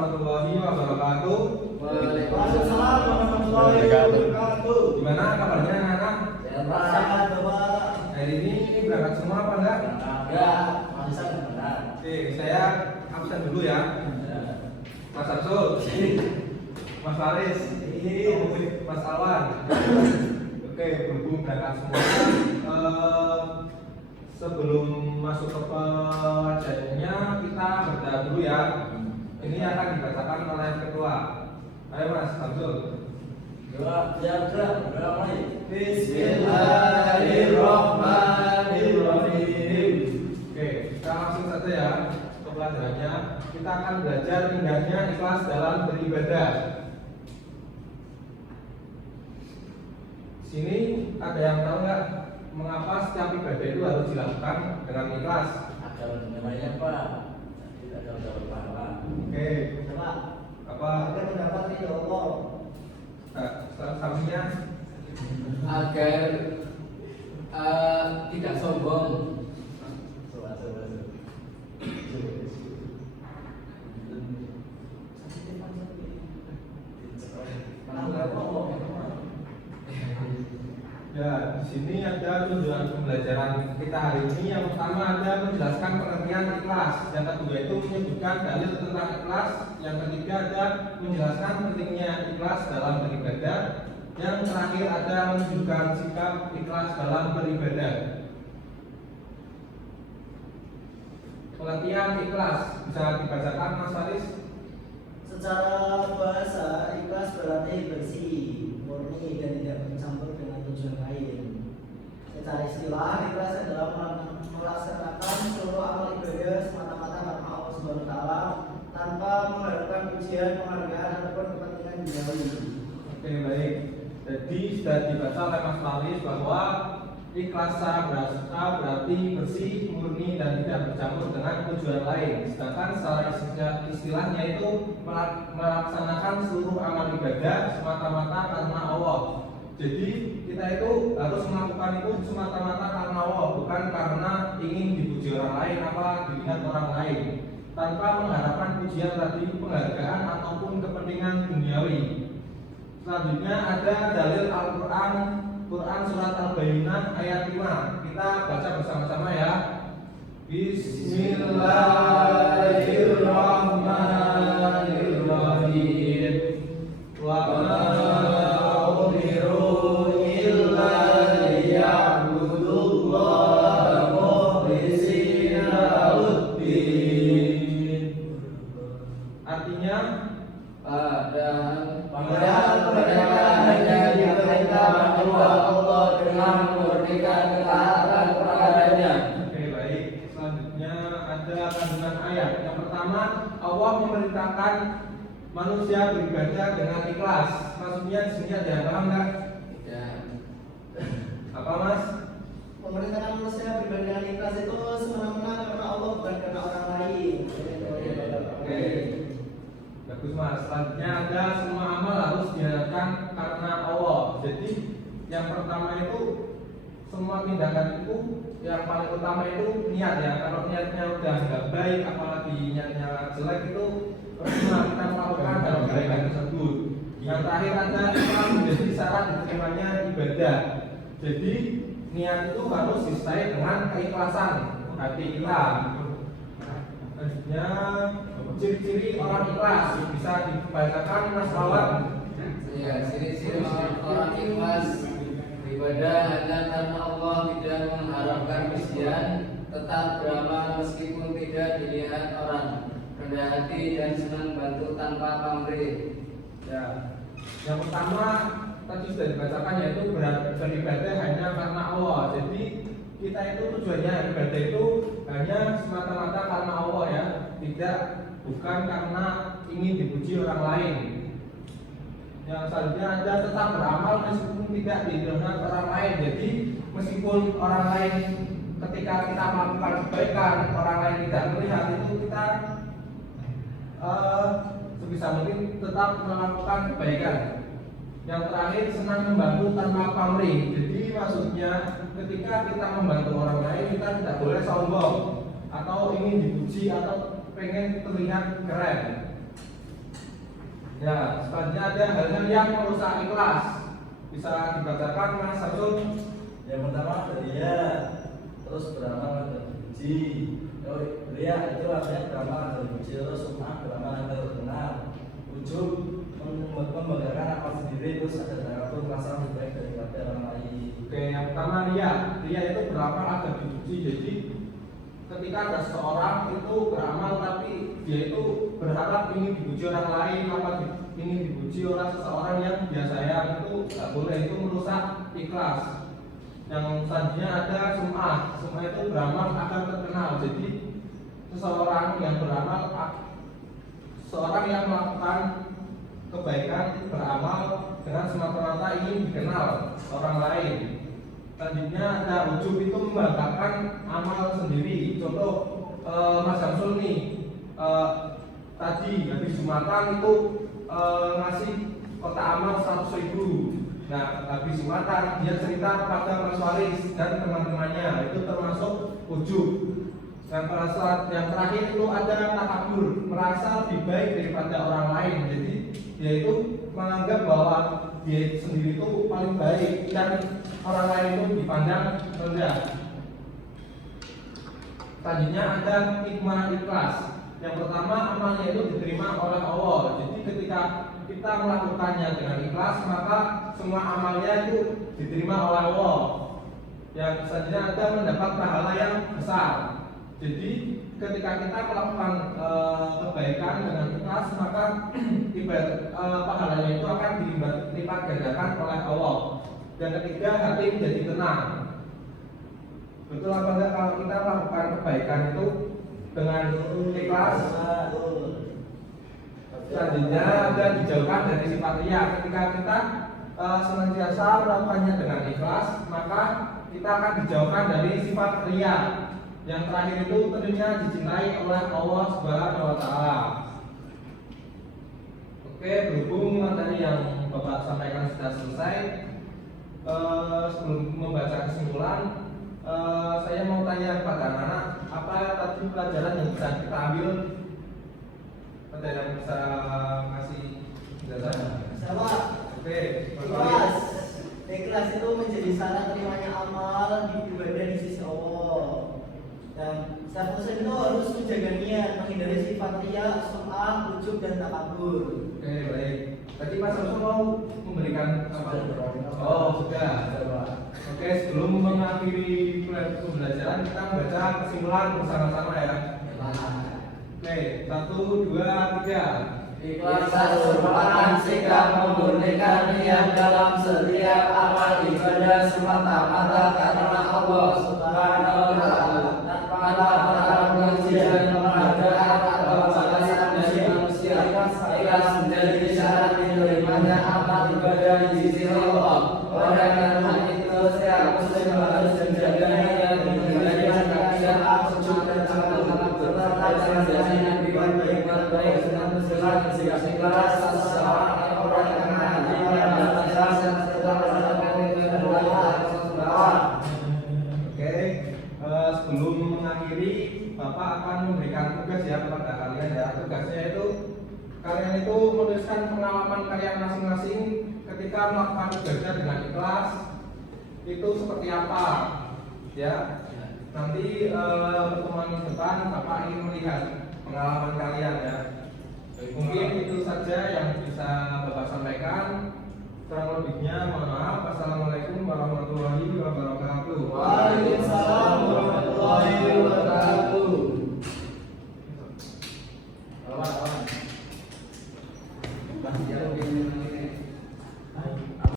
Warahmatullahi wabarakatuh. Waalaikumsalam warahmatullahi wabarakatuh. Gimana kabarnya anak-anak? Sehat, Bapak. Hari ini berangkat semua apa enggak? Enggak, masa benar. Oke, saya absen dulu ya. Mas Arsul, Mas Faris, Mas Alwan. Oke, berhubung berangkat semua. Sebelum masuk ke pelajarannya kita berdoa dulu ya. Ini akan dibacakan oleh ketua. Ayo Mas Arsul. Bismillahirrahmanirrahim. Oke, kita langsung saja ya ke pelajarannya. Kita akan belajar indahnya ikhlas dalam beribadah. Sini ada yang tahu nggak mengapa setiap ibadah itu harus dilakukan dengan ikhlas? Ada namanya Pak. Ada pahala. Oke, Pak, apa? ada pendapat ya Allah Sanksinya agar tidak sombong. ya, di sini ada tujuan pembelajaran kita hari ini. Yang pertama ada menjelaskan pengertian ikhlas. Yang kedua itu menyebutkan dalil tentang ikhlas. Yang ketiga ada menjelaskan pentingnya ikhlas dalam beribadah. Yang terakhir ada menunjukkan sikap ikhlas dalam beribadah. Pengertian ikhlas bisa dibacakan Mas Faris? Secara bahasa, ikhlas berarti bersih, murni dan tidak bercampur dengan tujuan lain. Secara istilah, ikhlas adalah melaksanakan seluruh amal ibadah semata-mata karena Allah Subhanahu wa taala tanpa mengharapkan pujian, penghargaan ataupun kepentingan duniawi. Oke, baik. Jadi sudah dibaca oleh Mas Faris bahwa ikhlas secara bahasa berarti bersih, murni dan tidak bercampur dengan tujuan lain. Sedangkan secara istilahnya itu melaksanakan seluruh amal ibadah semata-mata karena Allah. Jadi kita itu harus melakukan itu semata-mata karena Allah, bukan karena ingin dipuji orang lain apa dilihat orang lain, tanpa mengharapkan pujian tadi, penghargaan ataupun kepentingan duniawi. Selanjutnya ada dalil Al-Quran, Quran surat Al-Bayyinah ayat 5. Kita baca bersama-sama ya. Bismillahirrahmanirrahim. Wa ma umiru illa liya'budullaha mukhlishina lahud-din. Artinya Padahal mereka hanya diperintah Allah dengan memurnikan ketaatan kepadanya. Oke, baik. Selanjutnya ada kandungan ayat. Yang pertama, Allah memerintahkan manusia beribadah dengan ikhlas. Maksudnya di sini ada yang paham nggak? Ya. Apa Mas? Memerintahkan manusia beribadah dengan ikhlas itu semena-mena karena Allah bukan karena orang lain. Oke. Bagus Mas. Selanjutnya ada semua amal harus dilakukan karena Allah. Jadi yang pertama itu semua tindakan itu yang paling utama itu niat ya. Kalau niatnya udah nggak baik, apalagi niatnya jelek itu percuma kita melakukan dalam kebaikan tersebut. Yang terakhir ada ikhlas menjadi syarat diterimanya ibadah. Jadi niat itu harus disertai dengan keikhlasan hati kita. Selanjutnya ciri-ciri orang ikhlas bisa dibacakan Mas Alwan. Ya, ciri-ciri orang ikhlas beribadah hanya karena Allah, tidak mengharapkan pujian, tetap beramal meskipun tidak dilihat orang, rendah hati dan senang bantu tanpa pamrih. Ya. Yang pertama tadi sudah dibacakan yaitu beribadah hanya karena Allah. Jadi kita itu tujuannya ibadah itu hanya semata-mata karena Allah ya, tidak bukan karena ingin dipuji orang lain. Yang selanjutnya ada tetap beramal meskipun tidak dilihat orang lain. Jadi meskipun orang lain ketika kita melakukan kebaikan orang lain tidak melihat, itu kita sebisa mungkin tetap melakukan kebaikan. Yang terakhir senang membantu tanpa pamrih. Jadi maksudnya ketika kita membantu orang lain kita tidak boleh sombong atau ingin dipuji atau pengen terlihat keren. Ya, selanjutnya ada hal-hal yang merusak ikhlas. Bisa dibacakan Mas Samsul? Yang pertama beria, terus beramal agar dipuji. Beria itu artinya beramal agar dipuji, terus sum'ah beramal agar terkenal. Ujub membanggakan amal sendiri, terus ada takabur merasa lebih baik daripada orang lain. Oke, yang pertama ria. Ria itu beramal agar dipuji. Jadi ketika ada seseorang itu beramal tapi dia itu berharap ingin dipuji orang lain, ingin dipuji oleh seseorang yang dia sayang, itu nggak boleh, itu merusak ikhlas. Yang selanjutnya ada sum'ah. Sum'ah itu beramal agar terkenal. Jadi seseorang yang beramal, seseorang yang melakukan kebaikan beramal dengan semata-mata ingin dikenal orang lain. Selanjutnya ada ujub, itu membanggakan amal sendiri. Contoh Mas Samsul nih, tadi habis Jumatan itu ngasih kotak amal 100.000. Nah, habis Jumatan dia cerita kepada Mas Waris dan teman-temannya, itu termasuk ujub. Yang terakhir itu ada takabur, merasa lebih baik daripada orang lain. Jadi dia itu menganggap bahwa dia sendiri itu paling baik dan orang lain itu dipandang rendah. Selanjutnya ada hikmah ikhlas. Yang pertama, amalnya itu diterima oleh Allah. Jadi ketika kita melakukannya dengan ikhlas, maka semua amalnya itu diterima oleh Allah. Yang selanjutnya ada mendapat pahala yang besar. Jadi ketika kita melakukan kebaikan dengan ikhlas, maka pahalanya itu akan dilipat gandakan oleh Allah. Dan ketiga, hati menjadi tenang. Betul apa enggak kalau kita melakukan kebaikan itu dengan ikhlas? Selanjutnya ada dijauhkan dari sifat riya. Ketika kita senantiasa melakukannya dengan ikhlas, maka kita akan dijauhkan dari sifat riya. Yang terakhir itu tentunya dicintai oleh Allah Subhanahu wa Ta'ala. Oke, berhubung materi yang Bapak sampaikan sudah selesai, sebelum membaca kesimpulan, saya mau tanya kepada anak-anak, apa tadi pelajaran yang bisa kita ambil? Ada yang bisa ngasih penjelasan? Sama. Oke, Ikhlas. Ikhlas itu menjadi syarat terimanya amal di ibadah di sisi Allah. Dan satu muslim itu harus menjaga niat, menghindari sifat riya, sum'ah, ujub dan takabur. Oke, baik. Tadi Mas Samsul mau memberikan apa? Oh, sudah. Oke, sebelum mengakhiri pembelajaran, kita baca kesimpulan bersama-sama ya. Oke, 1, 2, 3. Ikhlas merupakan sikap memurnikan niat dalam setiap amal ibadah semata-mata karena Allah Subhanahu wa Ta'ala, tanpa mengharap pujian, penghargaan atau balasan dari manusia. Ikhlas menjadi syarat diterimanya amal ibadah di sisi Allah. Oleh karena itu, setiap muslim harus menjaga niat menjadikan kalian ujub dan takabur serta jangan dibuat baik-baik dengan muslimat bersikap ikhlas seseorang orang yang hati dan ikhlas dan setelah melakukan itu berdoa. Oke, sebelum mengakhiri, Bapak akan memberikan tugas ya kepada kalian ya. Tugasnya itu kalian itu menuliskan pengalaman kalian masing-masing ketika melakukan ibadah dengan ikhlas itu seperti apa ya. Nanti pertemuan depan Bapak ingin melihat pengalaman kalian ya. Mungkin itu saja yang bisa Bapak sampaikan. Kurang lebihnya mohon maaf. Wassalamualaikum warahmatullahi wabarakatuh. Waalaikumsalam.